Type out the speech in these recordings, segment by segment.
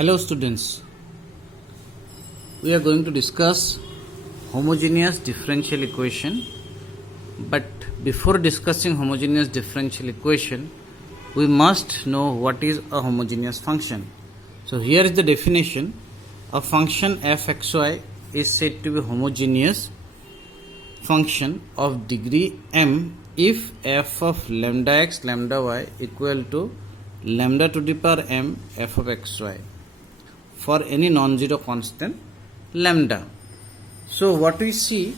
Hello students, we are going to discuss homogeneous differential equation, but before discussing homogeneous differential equation we must know what is a homogeneous function. So here is the definition. A function fxy is said to be homogeneous function of degree m if f of lambda x lambda y equal to lambda to the power m f of xy for any non-zero constant lambda. So what we see,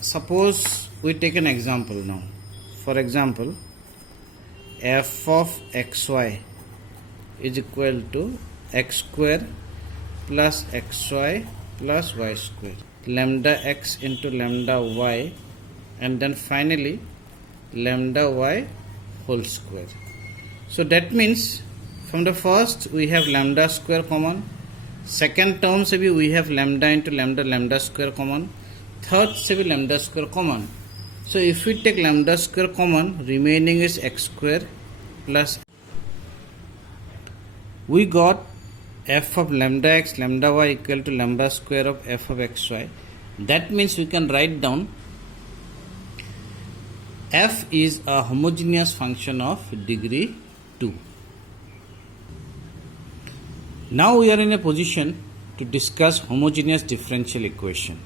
suppose we take an example now. For example, f of xy is equal to x square plus xy plus y square, lambda x into lambda y, and then finally lambda y whole square. So that means from the first we have lambda square common, second term से भी we have lambda into lambda square common, third से भी lambda square common. So if we take lambda square common, remaining is x square plus. We got f of lambda x lambda y equal to lambda square of f of xy. That means we can write down f is a homogeneous function of degree 2. Now we are in a position to discuss homogeneous differential equation.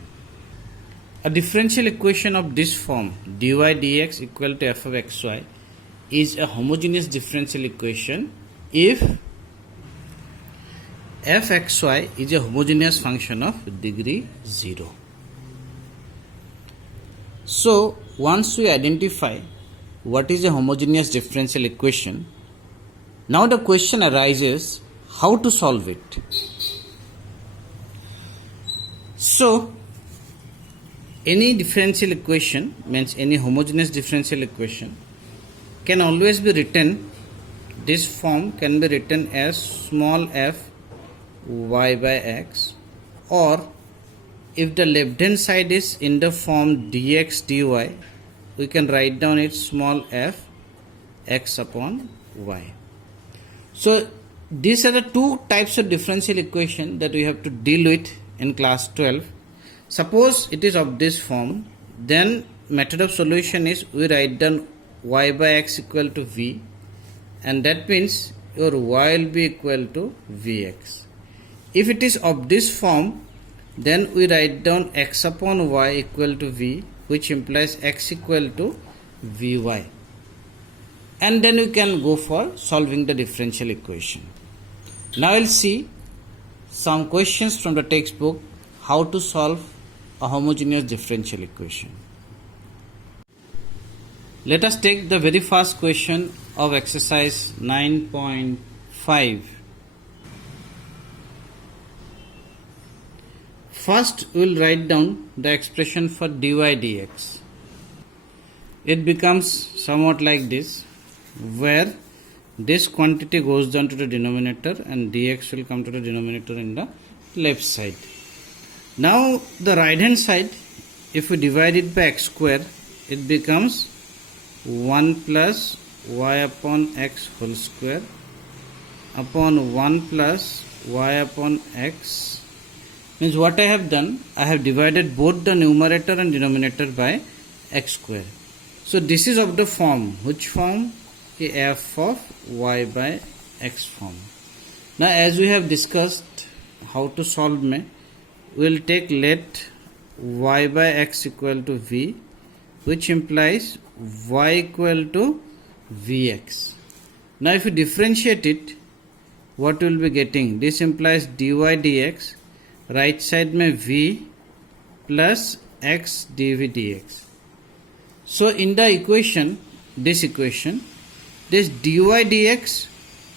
A differential equation of this form dy dx equal to f of xy is a homogeneous differential equation if fxy is a homogeneous function of degree 0. So once we identify what is a homogeneous differential equation, now the question arises how to solve it. So any differential equation, means any homogeneous differential equation, can always be written, this form can be written as small f y by x, or if the left hand side is in the form dx dy, we can write down it small f x upon y. So these are the two types of differential equation that we have to deal with in class 12. Suppose it is of this form, then method of solution is we write down y by x equal to v, and that means your y will be equal to vx. If it is of this form, then we write down x upon y equal to v, which implies x equal to vy. And then we can go for solving the differential equation. Now we'll see some questions from the textbook how to solve a homogeneous differential equation. Let us take the very first question of exercise 9.5. First we will write down the expression for dy dx. It becomes somewhat like this, where this quantity goes down to the denominator and dx will come to the denominator in the left side. Now the right hand side, if we divide it by x square, it becomes 1 plus y upon x whole square upon 1 plus y upon x. Means what I have done, I have divided both the numerator and denominator by x square. So this is of the form, which form? F of y by x form. Now as we have discussed how to solve, we will take let y by x equal to v, which implies y equal to vx. Now if you differentiate it, what we will be getting? This implies dy dx, right side में v plus x dv dx. So in the equation, this dy dx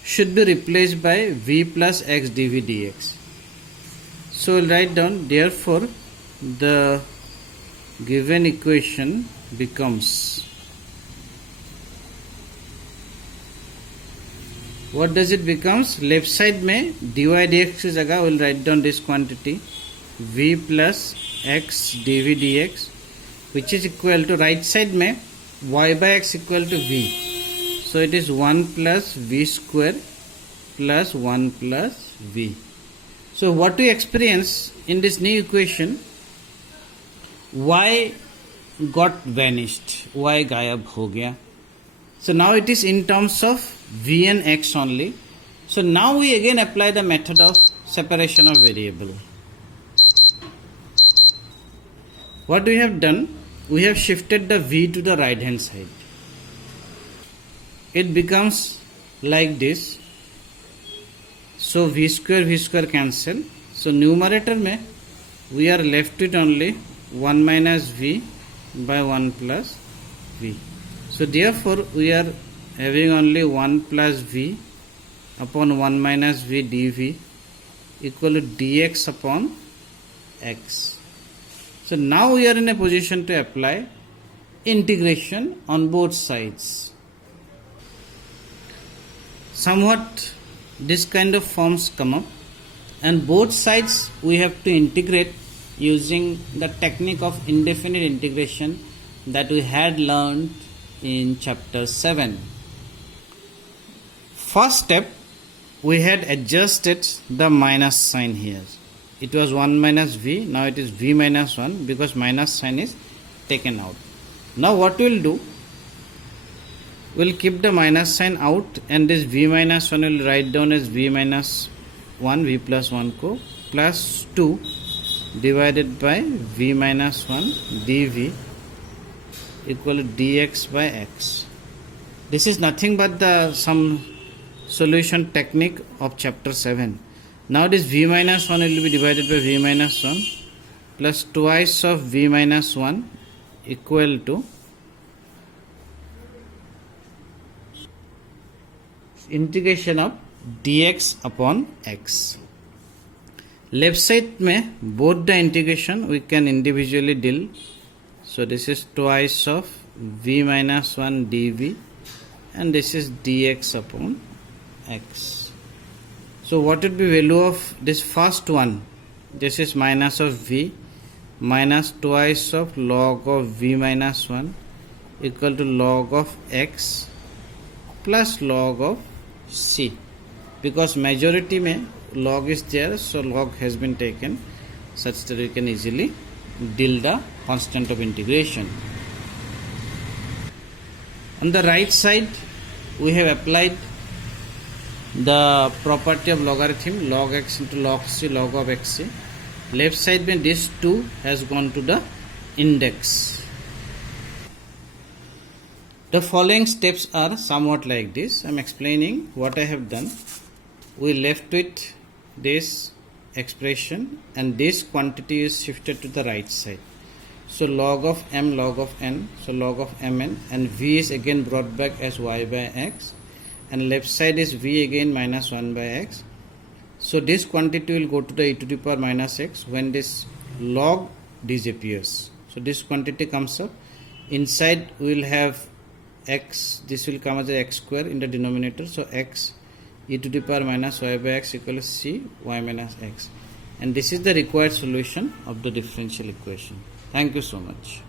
should be replaced by v plus x dv dx. So we'll write down, therefore the given equation becomes, what does it becomes? Left side में dy dx की जगह we'll write down this quantity v plus x dv dx, which is equal to right side में y by x equal to v. So it is 1 plus v square plus 1 plus v. So what we experience in this new equation, y got vanished, y gayab ho gaya. So now it is in terms of v and x only. So now we again apply the method of separation of variable. What we have done, we have shifted the v to the right hand side. It becomes like this. So v square cancel. So numerator में we are left with only 1 minus v by 1 plus v. So therefore we are having only 1 plus v upon 1 minus v dv equal to dx upon x. So now we are in a position to apply integration on both sides. Somewhat this kind of forms come up, and both sides we have to integrate using the technique of indefinite integration that we had learned in chapter 7. First step, we had adjusted the minus sign here. It was 1 minus v, now it is v minus 1 because minus sign is taken out. Now what we will do, we will keep the minus sign out, and this v minus 1 will write down as v minus 1, v plus 1 ko, plus 2 divided by v minus 1 dv equal to dx by x. This is nothing but the some solution technique of chapter 7. Now this v minus 1 will be divided by v minus 1 plus twice of v minus 1 equal to integration of dx upon x. Left side में both the integration we can individually deal. So this is twice of v minus 1 dv and this is dx upon x. So what would be value of this first one? This is minus of v minus twice of log of v minus 1 equal to log of x plus log of c. Because majority mein log is there, so log has been taken such that we can easily deal the constant of integration. On the right side we have applied the property of logarithm, log x into log c, log of xc. Left side mein this 2 has gone to the index. The following steps are somewhat like this. I am explaining what I have done. We left with this expression and this quantity is shifted to the right side. So log of m, log of n, so log of mn, and v is again brought back as y by x, and left side is v again minus 1 by x. So this quantity will go to the e to the power minus x when this log disappears. So this quantity comes up. Inside we will have x, this will come as x square in the denominator. So x e to the power minus y by x equals c y minus x. And this is the required solution of the differential equation. Thank you so much.